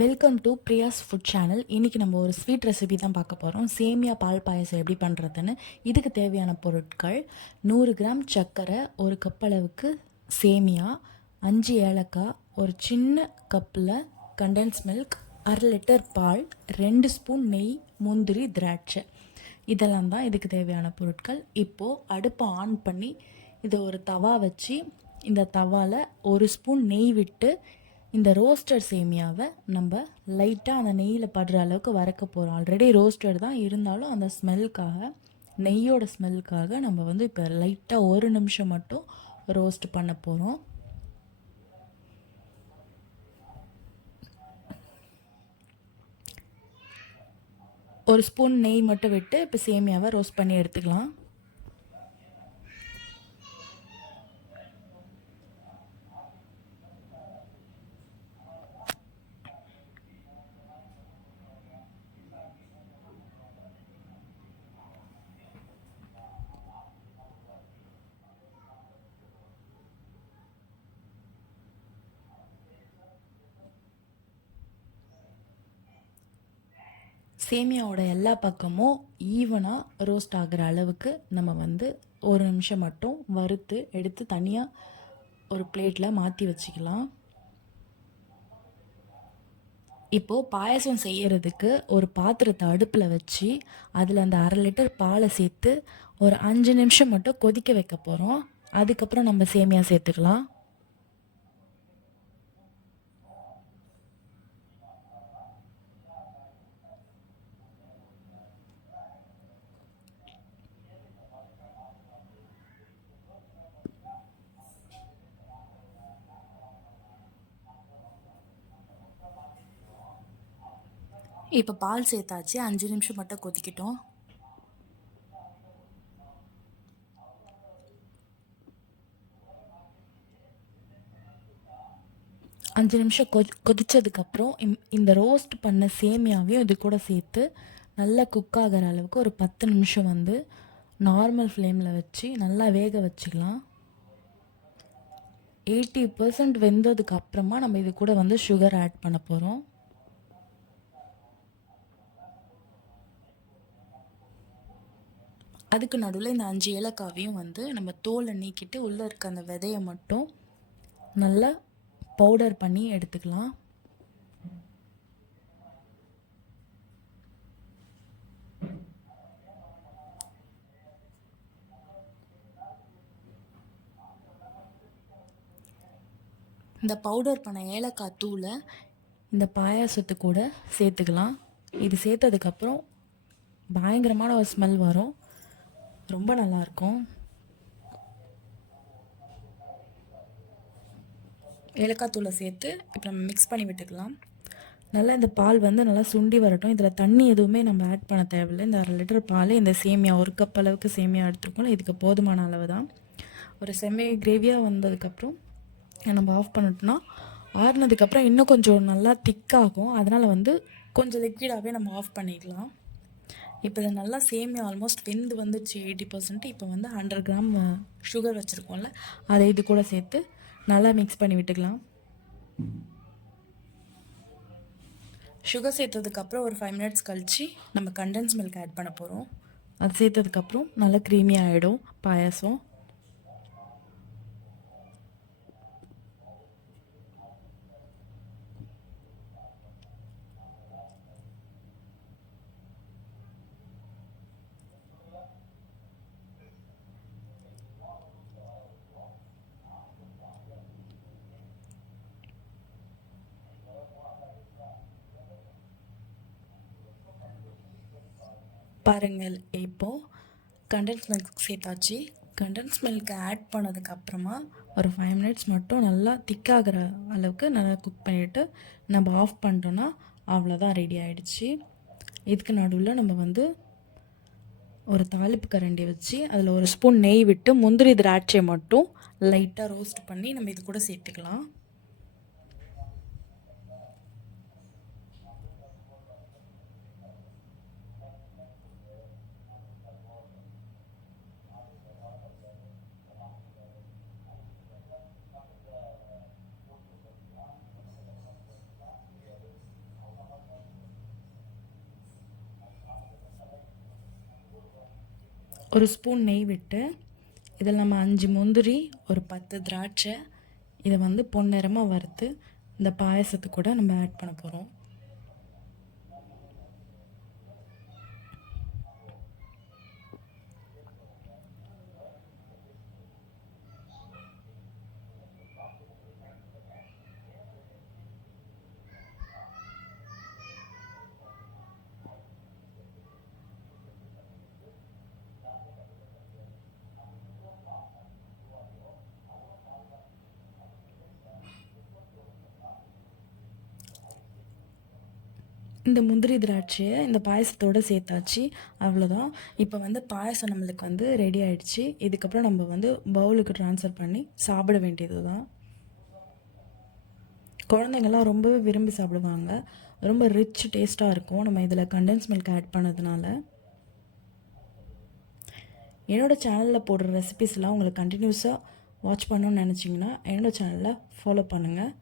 Welcome to Priya's food channel. இன்றைக்கி நம்ம ஒரு ஸ்வீட் ரெசிபி தான் பார்க்க போகிறோம். சேமியா பால் பாயசம் எப்படி பண்ணுறதுன்னு. இதுக்கு தேவையான பொருட்கள்: 100 கிராம் சர்க்கரை, ஒரு கப் அளவுக்கு சேமியா, 5 ஏலக்காய், ஒரு சின்ன கப்பில் கண்டென்ஸ் மில்க், 1/2 லிட்டர் பால், 2 ஸ்பூன் நெய், முந்திரி, திராட்சை. இதெல்லாம் தான் இதுக்கு தேவையான பொருட்கள். இப்போது அடுப்பை ஆன் பண்ணி இதை ஒரு தவா வச்சு இந்த தவாவில் 1 ஸ்பூன் நெய் விட்டு இந்த ரோஸ்டட் சேமியாவை நம்ம லைட்டாக அந்த நெய்யில் படுற அளவுக்கு வறுக்க போகிறோம். ஆல்ரெடி ரோஸ்டட் தான் இருந்தாலும் அந்த ஸ்மெல்லுக்காக, நெய்யோட ஸ்மெல்லுக்காக நம்ம இப்போ லைட்டாக 1 நிமிஷம் மட்டும் ரோஸ்ட் பண்ண போகிறோம். ஒரு ஸ்பூன் நெய் மட்டும் விட்டு இப்போ சேமியாவை ரோஸ்ட் பண்ணி எடுத்துக்கலாம். சேமியாவோட எல்லா பக்கமும் ஈவனாக ரோஸ்ட் ஆகிற அளவுக்கு நம்ம 1 நிமிஷம் மட்டும் வறுத்து எடுத்து தனியாக ஒரு பிளேட்டில் மாற்றி வச்சுக்கலாம். இப்போது பாயசம் செய்கிறதுக்கு ஒரு பாத்திரத்தை அடுப்பில் வச்சு அதில் அந்த 1/2 லிட்டர் பாலை சேர்த்து ஒரு 5 நிமிஷம் மட்டும் கொதிக்க வைக்க போகிறோம். அதுக்கப்புறம் நம்ம சேமியா சேர்த்துக்கலாம். இப்போ பால் சேர்த்தாச்சு. 5 நிமிஷம் மட்டும் கொதிக்கிட்டோம். அஞ்சு நிமிஷம் கொதித்ததுக்கப்புறம் இந்த ரோஸ்ட் பண்ண சேமியாவையும் இது கூட சேர்த்து நல்லா குக் ஆகிற அளவுக்கு ஒரு 10 நிமிஷம் நார்மல் ஃப்ளேமில் வச்சு நல்லா வேக வச்சுக்கலாம். 80% வெந்ததுக்கு அப்புறமா நம்ம இது கூட சுகர் ஆட் பண்ண போகிறோம். அதுக்கு நடுவில் இந்த 5 ஏலக்காவையும் நம்ம தோலை நீக்கிட்டு உள்ளே இருக்க அந்த விதையை மட்டும் நல்லா பவுடர் பண்ணி எடுத்துக்கலாம். இந்த பவுடர் பண்ண ஏலக்காய் தூளை இந்த பாயாசத்து கூட சேர்த்துக்கலாம். இது சேர்த்ததுக்கப்புறம் பயங்கரமான ஒரு ஸ்மெல் வரும், ரொம்ப நல்லாயிருக்கும். ஏலக்காய் தூளை சேர்த்து இப்போ நம்ம மிக்ஸ் பண்ணி விட்டுக்கலாம். நல்லா இந்த பால் நல்லா சுண்டி வரட்டும். இதில் தண்ணி எதுவுமே நம்ம ஆட் பண்ண தேவையில்லை. இந்த 1/2 லிட்டர் பால், இந்த சேமியா 1 கப் அளவுக்கு சேமியா எடுத்துருக்கோம். இதுக்கு போதுமான அளவு தான். ஒரு செமி கிரேவியாக வந்ததுக்கப்புறம் நம்ம ஆஃப் பண்ணிட்டோம்னா ஆறுனதுக்கப்புறம் இன்னும் கொஞ்சம் நல்லா திக்காகும். அதனால் கொஞ்சம் லிக்விடாகவே நம்ம ஆஃப் பண்ணிக்கலாம். இப்போ இதை நல்லா சேமியா ஆல்மோஸ்ட் வெந்து வந்துச்சு 80%. இப்போ 100 கிராம் சுகர் வச்சுருக்கோம்ல, அதை இது கூட சேர்த்து நல்லா மிக்ஸ் பண்ணி விட்டுக்கலாம். சுகர் சேர்த்ததுக்கப்புறம் ஒரு 5 மினிட்ஸ் கழித்து நம்ம கண்டென்ஸ் மில்க் ஆட் பண்ண போகிறோம். அது சேர்த்ததுக்கப்புறம் நல்லா க்ரீமியாக ஆகிடும் பாயாசம். பாருங்கள், இப்போது கண்டென்ஸ் மில்க் சேர்த்தாச்சு. கண்டென்ஸ் மில்க் ஆட் பண்ணதுக்கப்புறமா ஒரு 5 மினிட்ஸ் மட்டும் நல்லா திக்காகிற அளவுக்கு நல்லா குக் பண்ணிவிட்டு நம்ம ஆஃப் பண்ணிட்டோன்னா அவ்வளோதான், ரெடி ஆகிடுச்சு. இதுக்கு நடுவில் நம்ம ஒரு தாளிப்பு கரண்டி வச்சு அதில் 1 ஸ்பூன் நெய் விட்டு முந்திரி திராட்சை மட்டும் லைட்டாக ரோஸ்ட் பண்ணி நம்ம இது கூட சேர்த்துக்கலாம். ஒரு ஸ்பூன் நெய் விட்டு இதில் நம்ம 5 முந்திரி, ஒரு 10 திராட்சை இதை வந்து பொன்னிறமாக வறுத்து இந்த பாயசத்துக்கு கூட நம்ம ஆட் பண்ண போகிறோம். இந்த முந்திரி திராட்சையை இந்த பாயசத்தோடு சேர்த்தாச்சு. அவ்வளோதான். இப்போ வந்து பாயசம் நம்மளுக்கு வந்து ரெடி ஆகிடுச்சு. இதுக்கப்புறம் நம்ம வந்து பவுலுக்கு ட்ரான்ஸ்ஃபர் பண்ணி சாப்பிட வேண்டியது தான். குழந்தைங்கள்லாம் ரொம்பவே விரும்பி சாப்பிடுவாங்க. ரொம்ப ரிச் டேஸ்ட்டாக இருக்கும் நம்ம இதில் கண்டென்ஸ் மில்க் ஆட் பண்ணதுனால. என்னோடய சேனலில் போடுற ரெசிபிஸ்லாம் உங்களுக்கு கண்டினியூஸாக வாட்ச் பண்ணணுன்னு நினச்சிங்கன்னா என்னோடய சேனலை ஃபாலோ பண்ணுங்கள்.